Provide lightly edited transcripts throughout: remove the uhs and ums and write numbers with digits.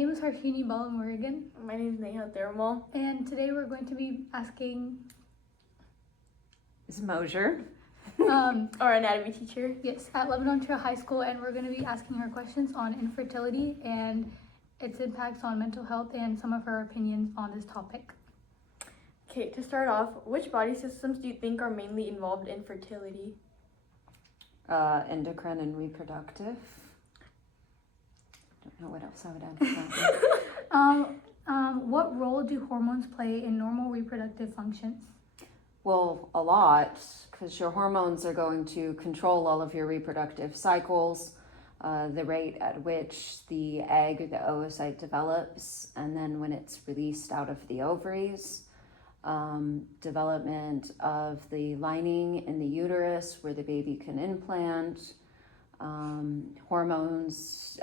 name is Harshini Balamurigan. My name is Neha Thermal. And today we're going to be asking... Is Mosier? Our anatomy teacher. Yes, at Lebanon Trail High School, and we're going to be asking her questions on infertility and its impacts on mental health and some of her opinions on this topic. Okay, to start off, which body systems do you think are mainly involved in fertility? Endocrine and reproductive. Don't know what else I would add to that. What role do hormones play in normal reproductive functions? Well, a lot, because your hormones are going to control all of your reproductive cycles, the rate at which the egg or the oocyte develops, and then when it's released out of the ovaries, development of the lining in the uterus where the baby can implant. Hormones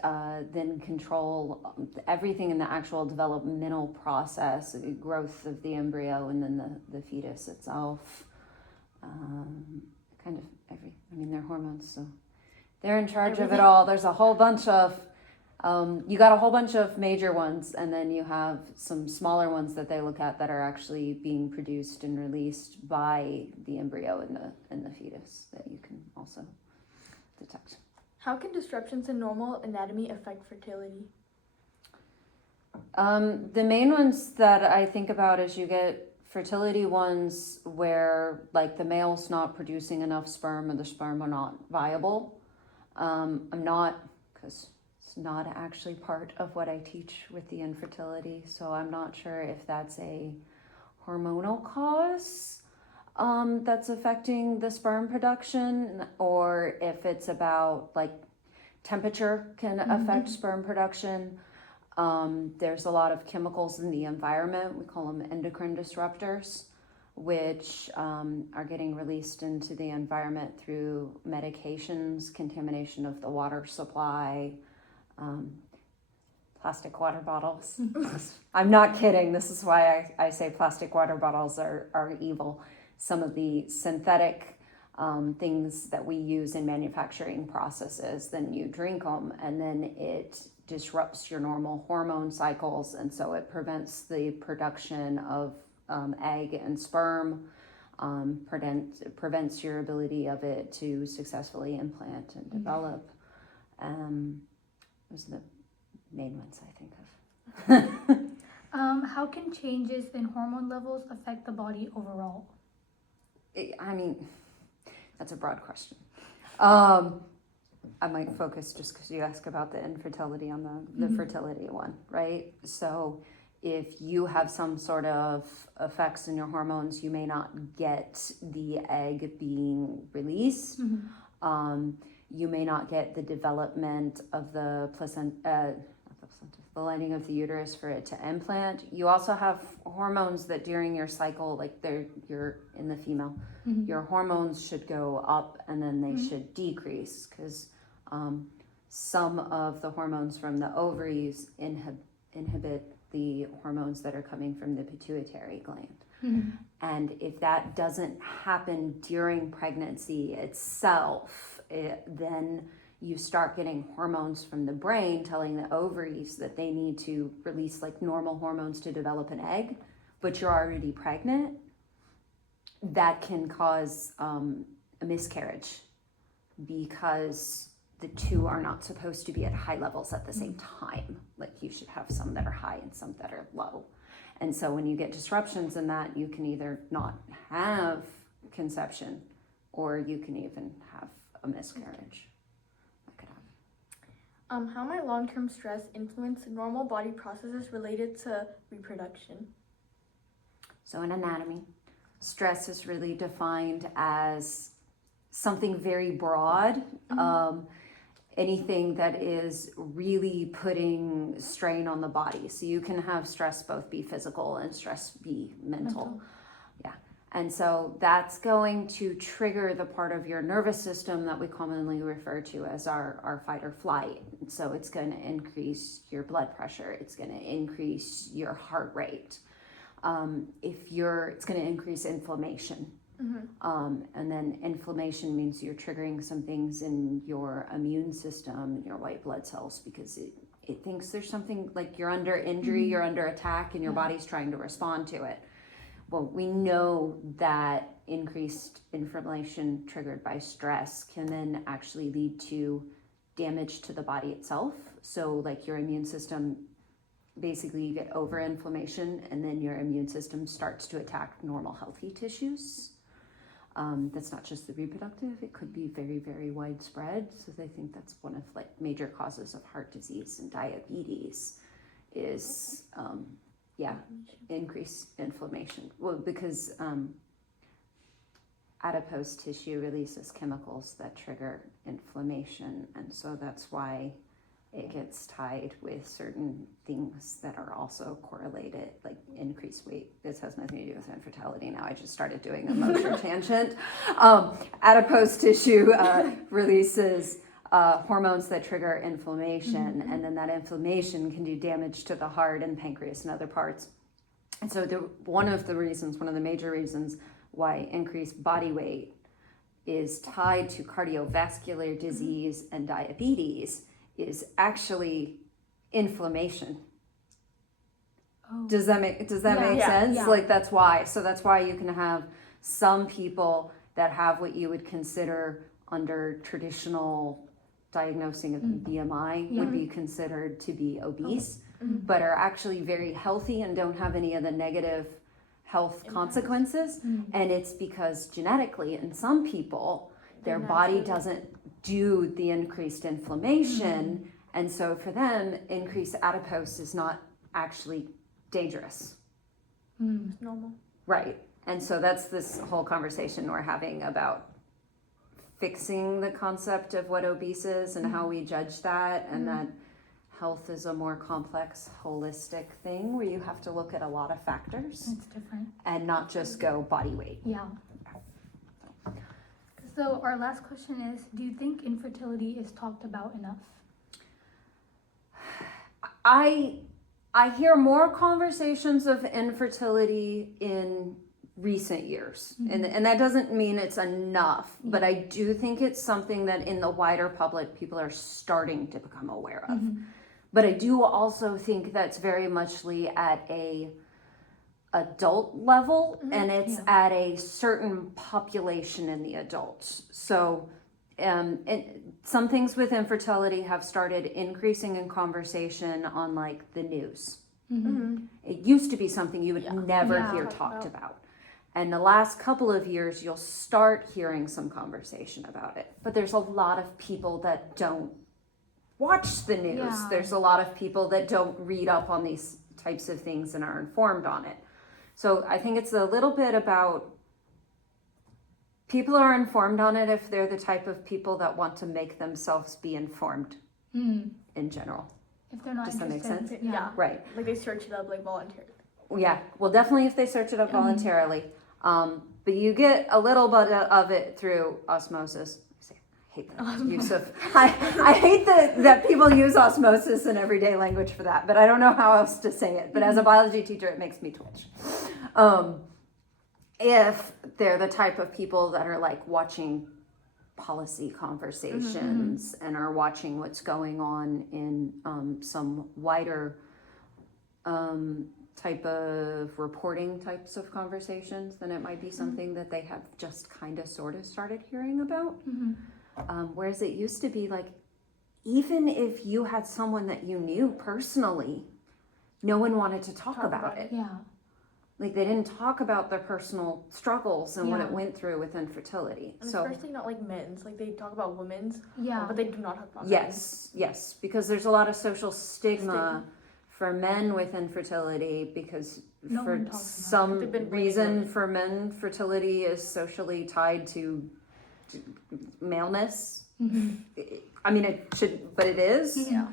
then control everything in the actual developmental process, the growth of the embryo and then the fetus itself. They're hormones, so they're in charge of it all. There's a whole bunch of you got a whole bunch of major ones, and then you have some smaller ones that they look at that are actually being produced and released by the embryo and the fetus that you can also detect. How can disruptions in normal anatomy affect fertility? The main ones that I think about is you get fertility ones where like the male's not producing enough sperm or the sperm are not viable. I'm not, because it's not actually part of what I teach with the infertility, so I'm not sure if that's a hormonal cause that's affecting the sperm production, or if it's about like temperature can affect sperm production. There's a lot of chemicals in the environment, we call them endocrine disruptors, which are getting released into the environment through medications, contamination of the water supply, plastic water bottles. I'm not kidding, this is why I say plastic water bottles are evil. Some of the synthetic things that we use in manufacturing processes, then you drink them and then it disrupts your normal hormone cycles, and so it prevents the production of egg and sperm, prevents your ability of it to successfully implant and develop. Those are the main ones I think of. How can changes in hormone levels affect the body overall? That's a broad question. I might focus just because you asked about the infertility on the fertility one, right? So if you have some sort of effects in your hormones, you may not get the egg being released. You may not get the development of the the lining of the uterus for it to implant. You also have hormones that during your cycle, like you're in the female, your hormones should go up and then they should decrease, because some of the hormones from the ovaries inhibit the hormones that are coming from the pituitary gland. And if that doesn't happen during pregnancy itself, then you start getting hormones from the brain telling the ovaries that they need to release like normal hormones to develop an egg, but you're already pregnant. That can cause a miscarriage, because the two are not supposed to be at high levels at the same time. Like you should have some that are high and some that are low. And so when you get disruptions in that, you can either not have conception or you can even have a miscarriage. How might long-term stress influence normal body processes related to reproduction? So in anatomy, stress is really defined as something very broad. Anything that is really putting strain on the body. So you can have stress both be physical and stress be mental. Yeah. And so that's going to trigger the part of your nervous system that we commonly refer to as our fight or flight. So it's going to increase your blood pressure. It's going to increase your heart rate. It's going to increase inflammation. And then inflammation means you're triggering some things in your immune system and your white blood cells, because it thinks there's something like you're under injury, you're under attack, and your body's trying to respond to it. Well, we know that increased inflammation triggered by stress can then actually lead to damage to the body itself. So like your immune system, basically you get over inflammation and then your immune system starts to attack normal healthy tissues. That's not just the reproductive, it could be very, very widespread. So they think that's one of like major causes of heart disease and diabetes is, increased inflammation. Well, because adipose tissue releases chemicals that trigger inflammation. And so that's why it gets tied with certain things that are also correlated, like increased weight. This has nothing to do with infertility. Now I just started doing a Mosier tangent. Adipose tissue releases hormones that trigger inflammation, and then that inflammation can do damage to the heart and pancreas and other parts. And so one of the major reasons why increased body weight is tied to cardiovascular disease and diabetes is actually inflammation. Oh. Does that make sense? Yeah. Like that's why. So that's why you can have some people that have what you would consider under traditional diagnosing of BMI would be considered to be obese, but are actually very healthy and don't have any of the negative health consequences. And it's because genetically in some people their body doesn't do the increased inflammation, and so for them increased adipose is not actually dangerous. It's normal. Right. And so that's this whole conversation we're having about fixing the concept of what obese is and how we judge that, and that health is a more complex, holistic thing where you have to look at a lot of factors. It's different. And not just go body weight. Yeah. So our last question is, do you think infertility is talked about enough? I hear more conversations of infertility in recent years, and that doesn't mean it's enough, but I do think it's something that in the wider public people are starting to become aware of. But I do also think that's very muchly at a adult level, and it's at a certain population in the adults. So some things with infertility have started increasing in conversation on like the news. It used to be something you would never hear talked about. And the last couple of years, you'll start hearing some conversation about it. But there's a lot of people that don't watch the news. Yeah. There's a lot of people that don't read up on these types of things and are informed on it. So I think it's a little bit about people are informed on it if they're the type of people that want to make themselves be informed in general. If they're not Does that make interested. sense? Yeah. Right. Like they search it up like voluntarily. Yeah. Well, definitely if they search it up voluntarily. But you get a little bit of it through osmosis. I hate the use of, I hate that people use osmosis in everyday language for that, but I don't know how else to say it. But as a biology teacher, it makes me twitch. If they're the type of people that are like watching policy conversations and are watching what's going on in some wider type of reporting types of conversations, then it might be something that they have just kind of sort of started hearing about. Whereas it used to be like, even if you had someone that you knew personally, no one wanted to talk about it. Yeah. Like they didn't talk about their personal struggles and what it went through with infertility. And So especially not like men's. Like they talk about women's, Yeah. but they do not talk about yes, because there's a lot of social stigma for men with infertility, because No for one talks about it. some They've been reason blaming for men, fertility is socially tied to maleness. I mean, it should, but it is. Yeah.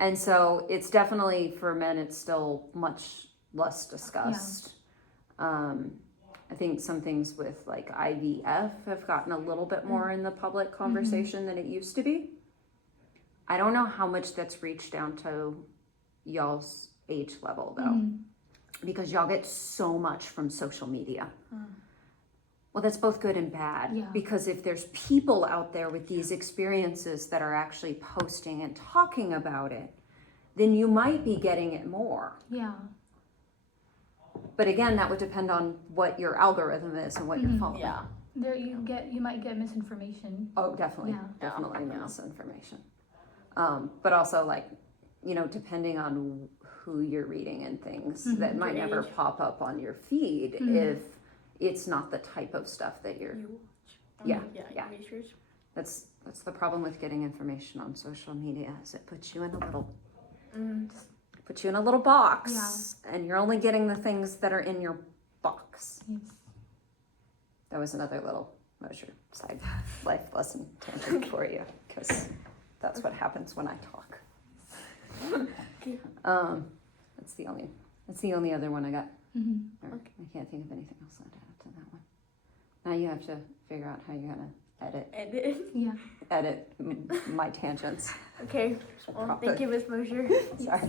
And so it's definitely for men, it's still much less discussed. I think some things with like IVF have gotten a little bit more in the public conversation than it used to be. I don't know how much that's reached down to y'all's age level though, because y'all get so much from social media. Well, that's both good and bad. Yeah. Because if there's people out there with these experiences that are actually posting and talking about it, then you might be getting it more. Yeah. But again, that would depend on what your algorithm is and what you're following. Yeah. There you might get misinformation. Oh, definitely. Yeah. Definitely Yeah. misinformation. But also, like, you know, depending on who you're reading and things, that might Your never age. pop up on your feed if it's not the type of stuff that you're. You Yeah, yeah. yeah. Research. That's the problem with getting information on social media, is it puts you in a little box, and you're only getting the things that are in your box. Yes. That was another little Mosier side life lesson tangent for you, because that's what happens when I talk. Okay. That's the only other one I got. Mm-hmm. I can't think of anything else I'd add to that one. Now you have to figure out how you're gonna Yeah. edit my tangents. Okay. Well, thank you, Ms. Mosier. Sorry.